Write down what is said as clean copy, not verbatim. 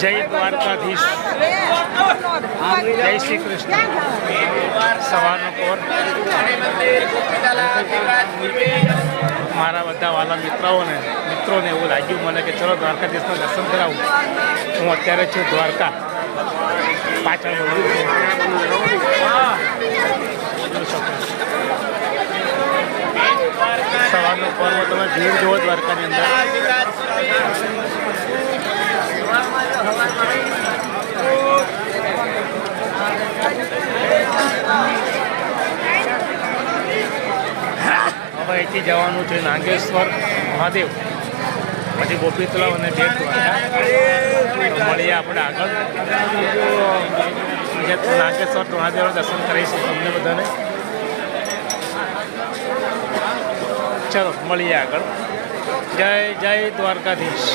જય દ્વારકાધીશ, જય શ્રી કૃષ્ણ. સવારનો કોર મારા બધા વાલા મિત્રોને એવું લાગ્યું મને કે ચલો દ્વારકાધીશના દર્શન કરાવું. હું અત્યારે છું દ્વારકા. પાછળ સવારનો પર્વ તમે ભીડ જુઓ દ્વારકાની અંદર. હવે અહીંથી જવાનું છે નાગેશ્વર મહાદેવ, પછી ગોપી તળાવ અને બેટ દ્વારકા. મળીએ આપણે આગળ નાગેશ્વર મહાદેવના દર્શન કરીશું તમને બધાને. ચલો મળીએ આગળ. જય જય દ્વારકાધીશ.